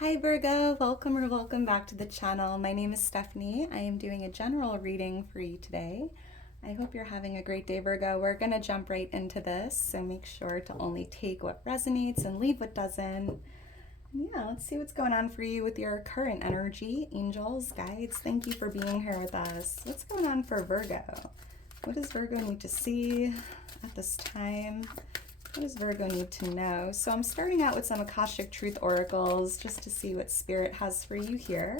Hi Virgo, welcome or welcome back to the channel. My name is Stephanie. I am doing a general reading for you today. I hope you're having a great day, Virgo. We're going to jump right into this, so make sure to only take what resonates and leave what doesn't. And yeah, let's see what's going on for you with your current energy. Angels, guides, thank you for being here with us. What's going on for Virgo? What does Virgo need to see at this time? What does Virgo need to know? So I'm starting out with some Akashic Truth Oracles just to see what Spirit has for you here.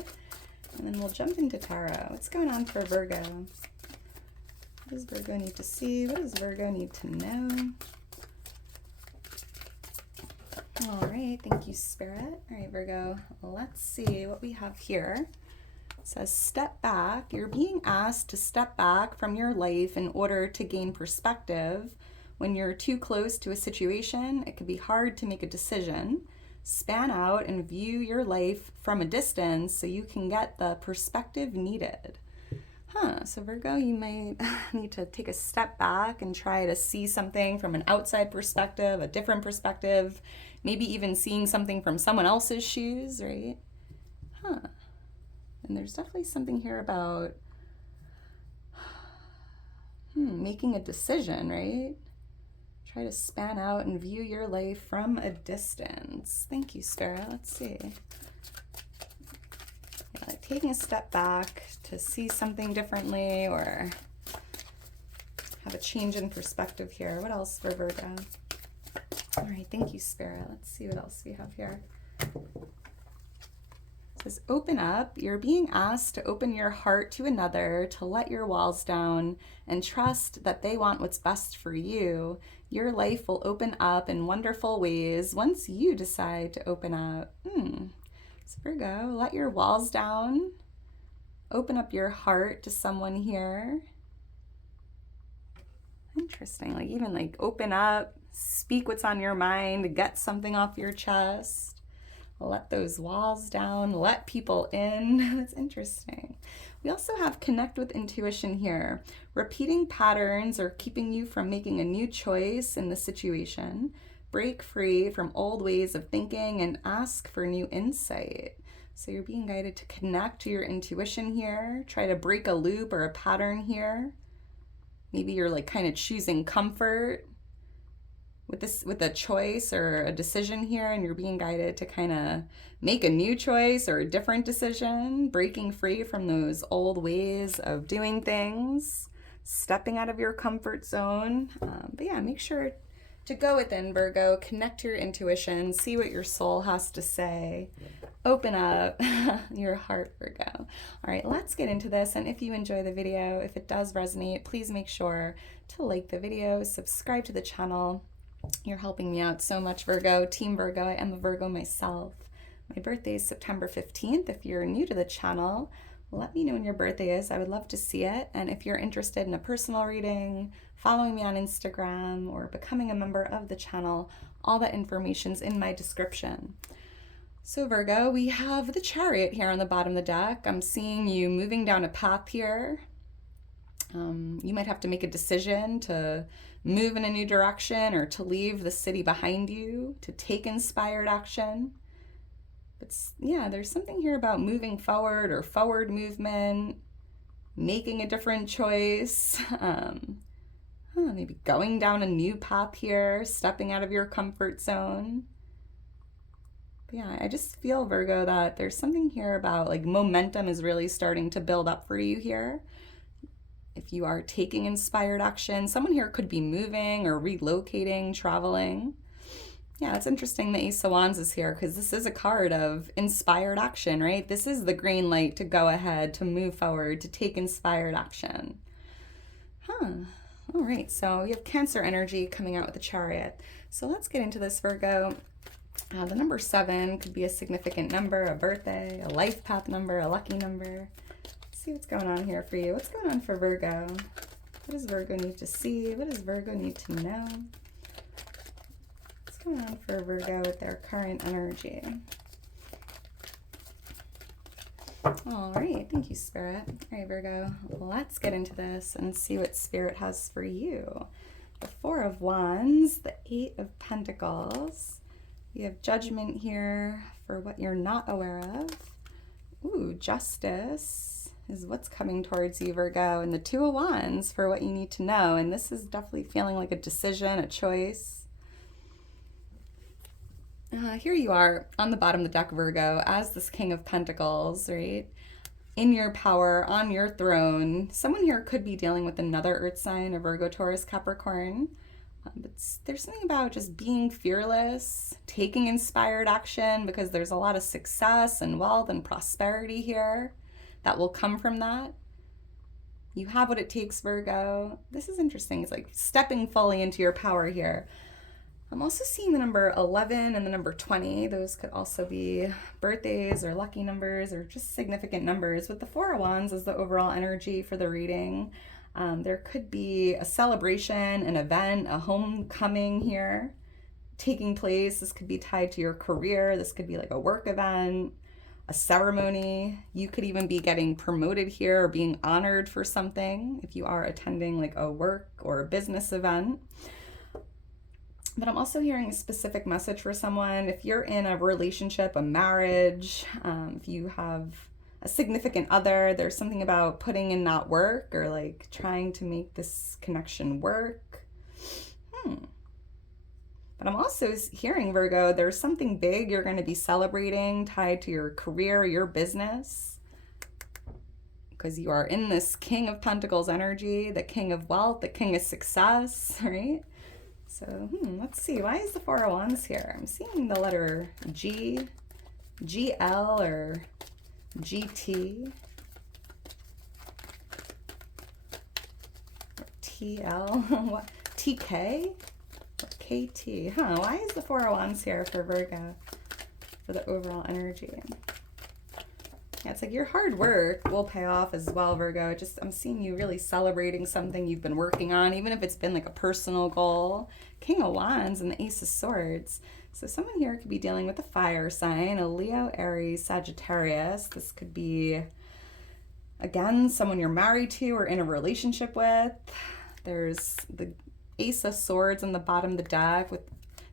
And then we'll jump into Tarot. What's going on for Virgo? What does Virgo need to see? What does Virgo need to know? All right, thank you, Spirit. All right, Virgo, let's see what we have here. It says, step back. You're being asked to step back from your life in order to gain perspective. When you're too close to a situation, it can be hard to make a decision. Span out and view your life from a distance so you can get the perspective needed. So Virgo, you might need to take a step back and try to see something from an outside perspective, a different perspective, maybe even seeing something from someone else's shoes, right? And there's definitely something here about making a decision, right? Try to span out and view your life from a distance. Thank you, Spirit. Let's see. Yeah, like taking a step back to see something differently or have a change in perspective here. What else for Virgo? All right, thank you, Spirit. Let's see what else we have here. It says, open up. You're being asked to open your heart to another, to let your walls down, and trust that they want what's best for you. Your life will open up in wonderful ways once you decide to open up. So Virgo, let your walls down. Open up your heart to someone here. Interesting. Like even like open up, speak what's on your mind, get something off your chest. Let those walls down, let people in. That's interesting. We also have connect with intuition here. Repeating patterns are keeping you from making a new choice in the situation. Break free from old ways of thinking and ask for new insight. So you're being guided to connect to your intuition here. Try to break a loop or a pattern here. Maybe you're like kind of choosing comfort with a choice or a decision here, and you're being guided to kind of make a new choice or a different decision, breaking free from those old ways of doing things, stepping out of your comfort zone. But yeah, make sure to go within, Virgo, connect to your intuition, see what your soul has to say, open up your heart, Virgo. All right, let's get into this. And if you enjoy the video, if it does resonate, please make sure to like the video, subscribe to the channel. You're helping me out so much, Virgo. Team Virgo, I am a Virgo myself. My birthday is September 15th. If you're new to the channel, let me know when your birthday is. I would love to see it. And if you're interested in a personal reading, following me on Instagram, or becoming a member of the channel, all that information's in my description. So Virgo, we have the Chariot here on the bottom of the deck. I'm seeing you moving down a path here. You might have to make a decision to move in a new direction or to leave the city behind you, to take inspired action. But yeah, there's something here about moving forward or forward movement, making a different choice, maybe going down a new path here, stepping out of your comfort zone. But yeah, I just feel, Virgo, that there's something here about like momentum is really starting to build up for you here. If you are taking inspired action, someone here could be moving or relocating, traveling. Yeah, it's interesting the Ace of Wands is here because this is a card of inspired action, right? This is the green light to go ahead, to move forward, to take inspired action. All right, so we have Cancer energy coming out with the Chariot. So let's get into this, Virgo. The number 7 could be a significant number, a birthday, a life path number, a lucky number. See what's going on here for you. What's going on for Virgo? What does Virgo need to see? What does Virgo need to know? What's going on for Virgo with their current energy? All right, thank you, Spirit. All right, Virgo, let's get into this and see what Spirit has for you. The 4 of Wands, the 8 of Pentacles, We have Judgment here for what you're not aware of. Ooh, Justice is what's coming towards you, Virgo, and the Two of Wands for what you need to know. And this is definitely feeling like a decision, a choice. Here you are on the bottom of the deck, Virgo, as this King of Pentacles, right? In your power, on your throne. Someone here could be dealing with another earth sign, a Virgo, Taurus, Capricorn. But there's something about just being fearless, taking inspired action, because there's a lot of success and wealth and prosperity here that will come from that. You have what it takes, Virgo. This is interesting. It's like stepping fully into your power here. I'm also seeing the number 11 and the number 20. Those could also be birthdays or lucky numbers or just significant numbers. With the Four of Wands as the overall energy for the reading, there could be a celebration, an event, a homecoming here taking place. This could be tied to your career. This could be like a work event, a ceremony. You could even be getting promoted here or being honored for something if you are attending like a work or a business event. But I'm also hearing a specific message for someone. If you're in a relationship, a marriage, if you have a significant other, there's something about putting in that work or like trying to make this connection work. But I'm also hearing, Virgo, there's something big you're going to be celebrating tied to your career, your business, because you are in this King of Pentacles energy, the King of Wealth, the King of Success, right? So let's see, why is the Four of Wands here? I'm seeing the letter G, GL, or GT, or TL, what? TK, or KT? Why is the Four of Wands here for Virgo, for the overall energy? Yeah, it's like your hard work will pay off as well, Virgo. I'm seeing you really celebrating something you've been working on, even if it's been like a personal goal. King of Wands and the Ace of Swords. So someone here could be dealing with a fire sign, a Leo, Aries, Sagittarius. This could be, again, someone you're married to or in a relationship with. There's the Ace of Swords on the bottom of the deck with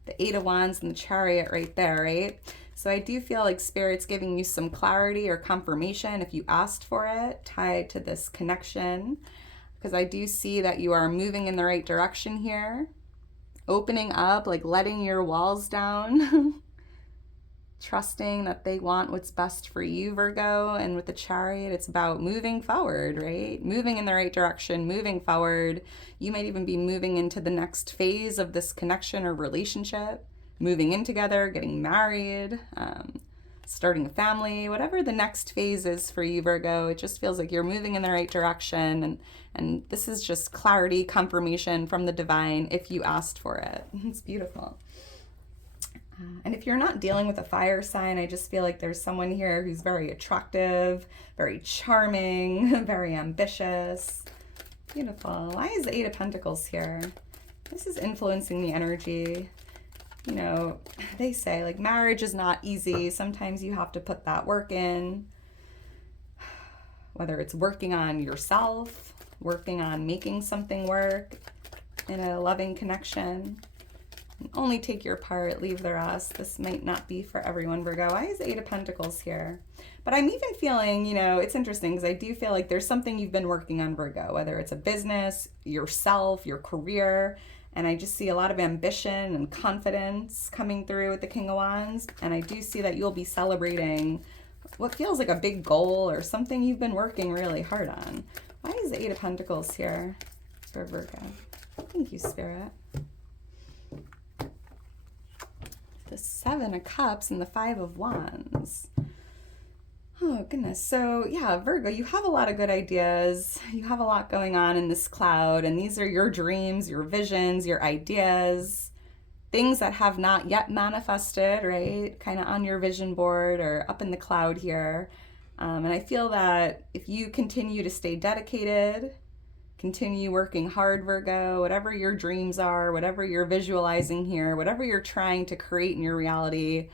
the Eight of Wands and the Chariot right there, right? So I do feel like Spirit's giving you some clarity or confirmation if you asked for it, tied to this connection, because I do see that you are moving in the right direction here, opening up, like letting your walls down, trusting that they want what's best for you, Virgo. And with the Chariot, it's about moving forward, right? Moving in the right direction, moving forward. You might even be moving into the next phase of this connection or relationship, moving in together, getting married, starting a family, whatever the next phase is for you, Virgo. It just feels like you're moving in the right direction. And this is just clarity, confirmation from the divine if you asked for it. It's beautiful. And if you're not dealing with a fire sign, I just feel like there's someone here who's very attractive, very charming, very ambitious. Beautiful. Why is the Eight of Pentacles here? This is influencing the energy. You know, they say like marriage is not easy. Sometimes you have to put that work in, whether it's working on yourself, working on making something work in a loving connection. Only take your part, leave the rest. This might not be for everyone, Virgo. Why is the Eight of Pentacles here? But I'm even feeling, you know, it's interesting because I do feel like there's something you've been working on, Virgo, whether it's a business, yourself, your career. And I just see a lot of ambition and confidence coming through with the King of Wands. And I do see that you'll be celebrating what feels like a big goal or something you've been working really hard on. Why is the Eight of Pentacles here for Virgo? Thank you, Spirit. The Seven of Cups and the Five of Wands. Oh, goodness. So, yeah, Virgo, you have a lot of good ideas. You have a lot going on in this cloud, and these are your dreams, your visions, your ideas, things that have not yet manifested, right? Kind of on your vision board or up in the cloud here. And I feel that if you continue to stay dedicated, continue working hard, Virgo, whatever your dreams are, whatever you're visualizing here, whatever you're trying to create in your reality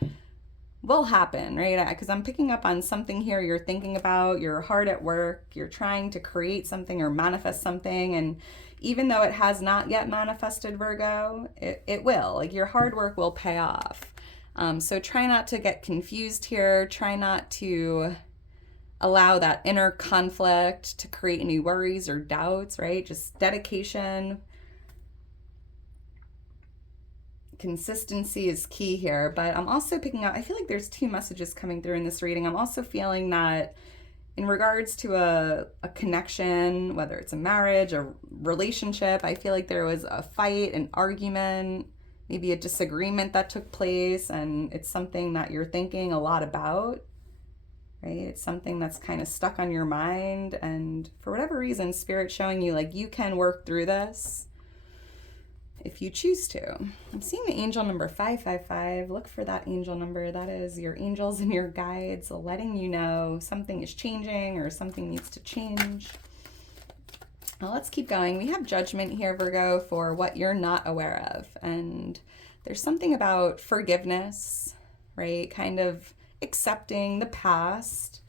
will happen, right? Because I'm picking up on something here you're thinking about, you're hard at work, you're trying to create something or manifest something. And even though it has not yet manifested, Virgo, it will. Like your hard work will pay off. So try not to get confused here. Try not to allow that inner conflict to create any worries or doubts, right? Just dedication. Consistency is key here, but I'm also picking up, I feel like there's two messages coming through in this reading. I'm also feeling that in regards to a connection, whether it's a marriage, a relationship, I feel like there was a fight, an argument, maybe a disagreement that took place, and it's something that you're thinking a lot about, right? It's something that's kind of stuck on your mind, and for whatever reason, Spirit's showing you like you can work through this if you choose to. I'm seeing the angel number 555. Look for that angel number. That is your angels and your guides letting you know something is changing or something needs to change. Well, let's keep going. We have judgment here, Virgo, for what you're not aware of. And there's something about forgiveness, right? Kind of accepting the past,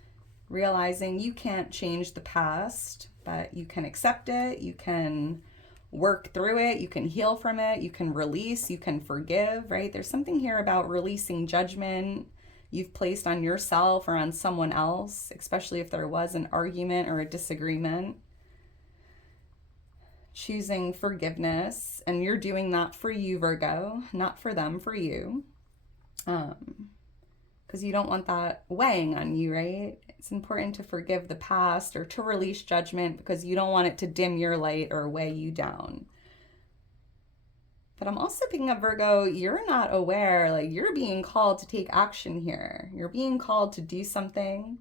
realizing you can't change the past, but you can accept it, you can work through it, you can heal from it, you can release, you can forgive, right? There's something here about releasing judgment you've placed on yourself or on someone else, especially if there was an argument or a disagreement. Choosing forgiveness, and you're doing that for you, Virgo, not for them, for you. Because you don't want that weighing on you, right? It's important to forgive the past or to release judgment because you don't want it to dim your light or weigh you down. But I'm also picking up, Virgo, you're not aware, like you're being called to take action here. You're being called to do something,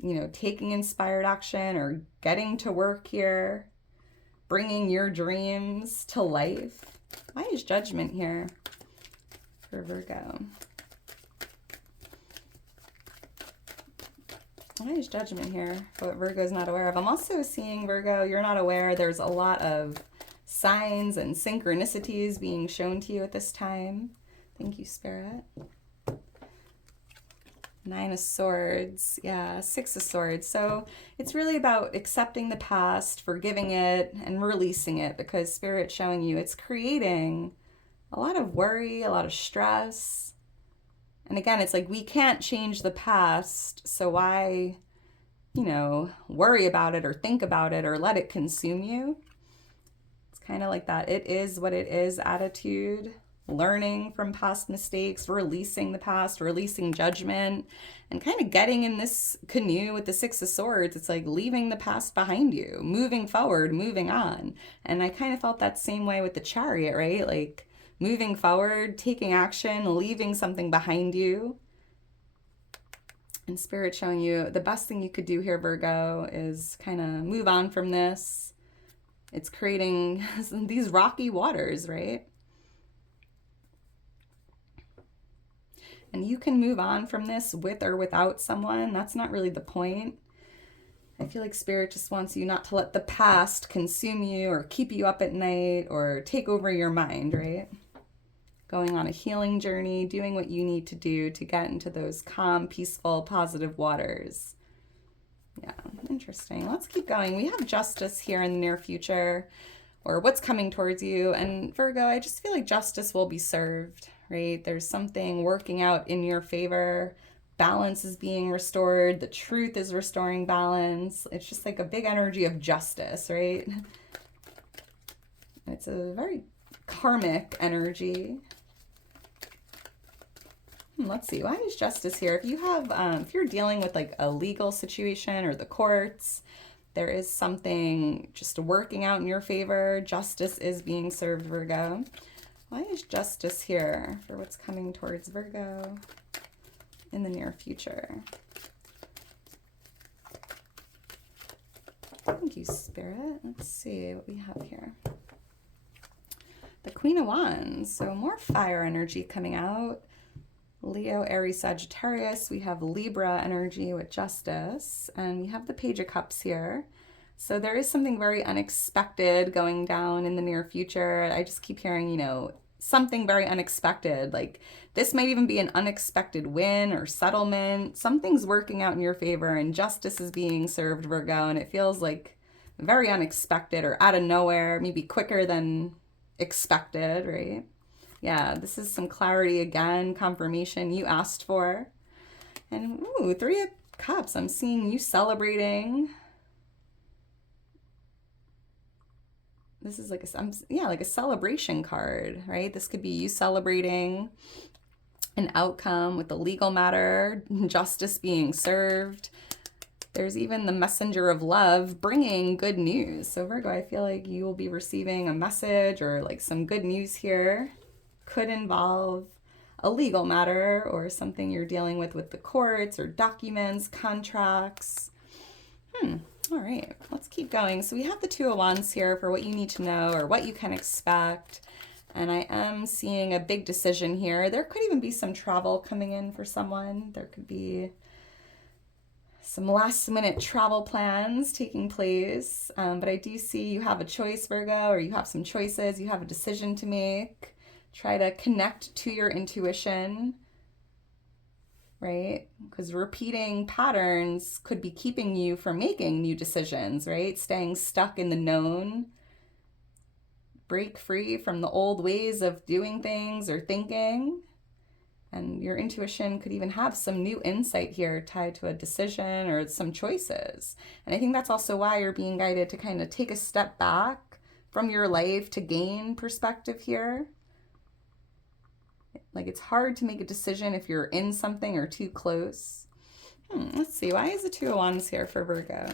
you know, taking inspired action or getting to work here, bringing your dreams to life. Why is judgment here for Virgo? Why is judgment here? What Virgo's not aware of. I'm also seeing, Virgo, you're not aware there's a lot of signs and synchronicities being shown to you at this time. Thank you, Spirit. 9 of Swords. Yeah, 6 of Swords. So it's really about accepting the past, forgiving it, and releasing it, because Spirit's showing you it's creating a lot of worry, a lot of stress. And again, it's like we can't change the past, so why, you know, worry about it or think about it or let it consume you? It's kind of like that it is what it is attitude, learning from past mistakes, releasing the past, releasing judgment, and kind of getting in this canoe with the 6 of Swords. It's like leaving the past behind you, moving forward, moving on. And I kind of felt that same way with the Chariot, right? Like moving forward, taking action, leaving something behind you. And Spirit showing you the best thing you could do here, Virgo, is kind of move on from this. It's creating these rocky waters, right? And you can move on from this with or without someone. That's not really the point. I feel like Spirit just wants you not to let the past consume you or keep you up at night or take over your mind, right? Going on a healing journey, doing what you need to do to get into those calm, peaceful, positive waters. Yeah, interesting. Let's keep going. We have justice here in the near future, or what's coming towards you. And Virgo, I just feel like justice will be served, right? There's something working out in your favor. Balance is being restored. The truth is restoring balance. It's just like a big energy of justice, right? It's a very karmic energy. Let's see, why is justice here? If you have, if you're dealing with like a legal situation or the courts, there is something just working out in your favor. Justice is being served, Virgo. Why is justice here for what's coming towards Virgo in the near future? Thank you, Spirit. Let's see what we have here. The Queen of Wands, so more fire energy coming out. Leo, Aries, Sagittarius. We have Libra energy with justice, and we have the Page of Cups here. So there is something very unexpected going down in the near future. I just keep hearing, you know, something very unexpected. Like this might even be an unexpected win or settlement. Something's working out in your favor and justice is being served, Virgo, and it feels like very unexpected or out of nowhere, maybe quicker than expected, right? Yeah, this is some clarity again, confirmation you asked for. And ooh, Three of Cups. I'm seeing you celebrating. This is like like a celebration card, right? This could be you celebrating an outcome with a legal matter, justice being served. There's even the messenger of love bringing good news. So Virgo, I feel like you will be receiving a message or like some good news here. Could involve a legal matter or something you're dealing with the courts or documents, contracts. All right, let's keep going. So we have the Two of Wands here for what you need to know or what you can expect. And I am seeing a big decision here. There could even be some travel coming in for someone. There could be some last minute travel plans taking place. But I do see you have a choice, Virgo, or you have some choices. You have a decision to make. Try to connect to your intuition, right? Because repeating patterns could be keeping you from making new decisions, right? Staying stuck in the known. Break free from the old ways of doing things or thinking. And your intuition could even have some new insight here tied to a decision or some choices. And I think that's also why you're being guided to kind of take a step back from your life to gain perspective here. Like it's hard to make a decision if you're in something or too close. Let's see, why is the Two of Wands here for Virgo?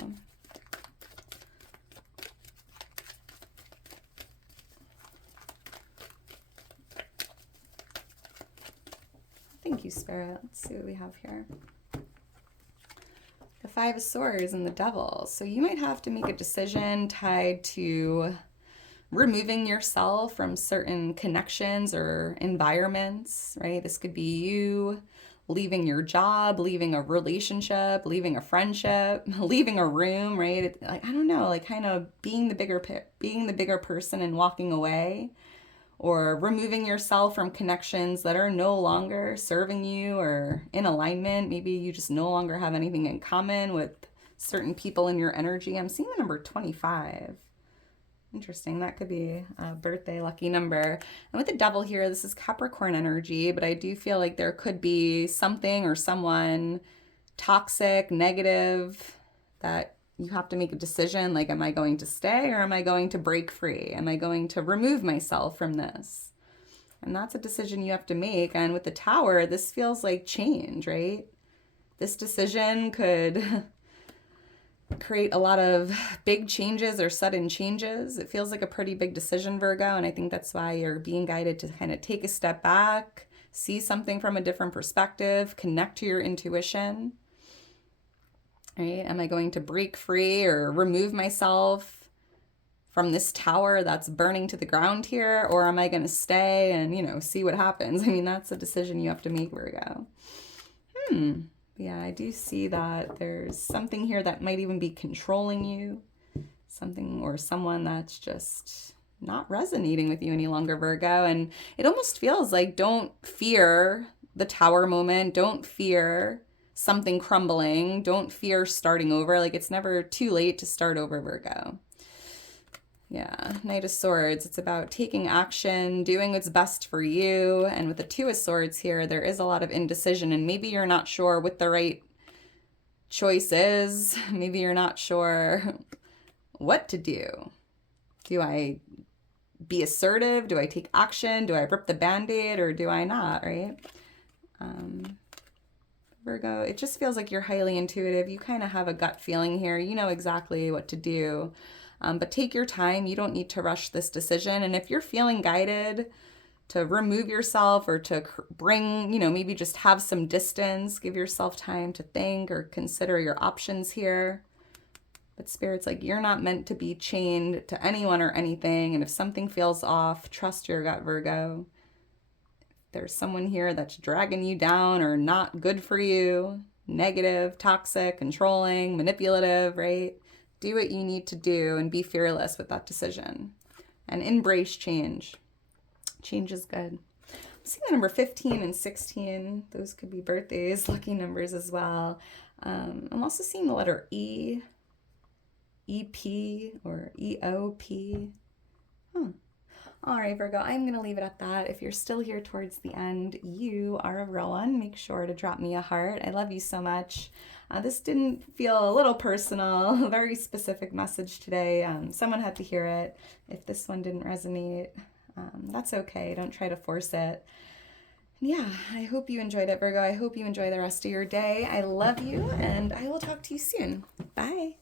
Thank you, Spirit. Let's see what we have here. The Five of Swords and the Devil. So you might have to make a decision tied to removing yourself from certain connections or environments, right? This could be you leaving your job, leaving a relationship, leaving a friendship, leaving a room, right? I don't know, like kind of being the bigger person and walking away, or removing yourself from connections that are no longer serving you or in alignment. Maybe you just no longer have anything in common with certain people in your energy. I'm seeing the number 25. Interesting. That could be a birthday lucky number. And with the Devil here, this is Capricorn energy, but I do feel like there could be something or someone toxic, negative, that you have to make a decision. Like, am I going to stay or am I going to break free? Am I going to remove myself from this? And that's a decision you have to make. And with the Tower, this feels like change, right? This decision could create a lot of big changes or sudden changes. It feels like a pretty big decision, Virgo, and I think that's why you're being guided to kind of take a step back, see something from a different perspective, connect to your intuition. Right? Am I going to break free or remove myself from this tower that's burning to the ground here, or am I going to stay and, see what happens? I mean, that's a decision you have to make, Virgo. Yeah, I do see that there's something here that might even be controlling you, something or someone that's just not resonating with you any longer, Virgo. And it almost feels like, don't fear the Tower moment. Don't fear something crumbling. Don't fear starting over. Like, it's never too late to start over, Virgo. Yeah, Knight of Swords. It's about taking action, doing what's best for you. And with the Two of Swords here, there is a lot of indecision. And maybe you're not sure what the right choice is. Maybe you're not sure what to do. Do I be assertive? Do I take action? Do I rip the Band-Aid or do I not, right? Virgo, it just feels like you're highly intuitive. You kind of have a gut feeling here. You know exactly what to do. But take your time. You don't need to rush this decision. And if you're feeling guided to remove yourself or to bring, maybe just have some distance, give yourself time to think or consider your options here. But Spirit's like, you're not meant to be chained to anyone or anything. And if something feels off, trust your gut, Virgo. If there's someone here that's dragging you down or not good for you, negative, toxic, controlling, manipulative, right? Do what you need to do and be fearless with that decision and embrace change. Change is good. I'm seeing the number 15 and 16. Those could be birthdays, lucky numbers as well. I'm also seeing the letter E, EP, or EOP. All right, Virgo, I'm going to leave it at that. If you're still here towards the end, you are a real one. Make sure to drop me a heart. I love you so much. This didn't feel a little personal, a very specific message today. Someone had to hear it. If this one didn't resonate, that's okay. Don't try to force it. Yeah, I hope you enjoyed it, Virgo. I hope you enjoy the rest of your day. I love you, and I will talk to you soon. Bye.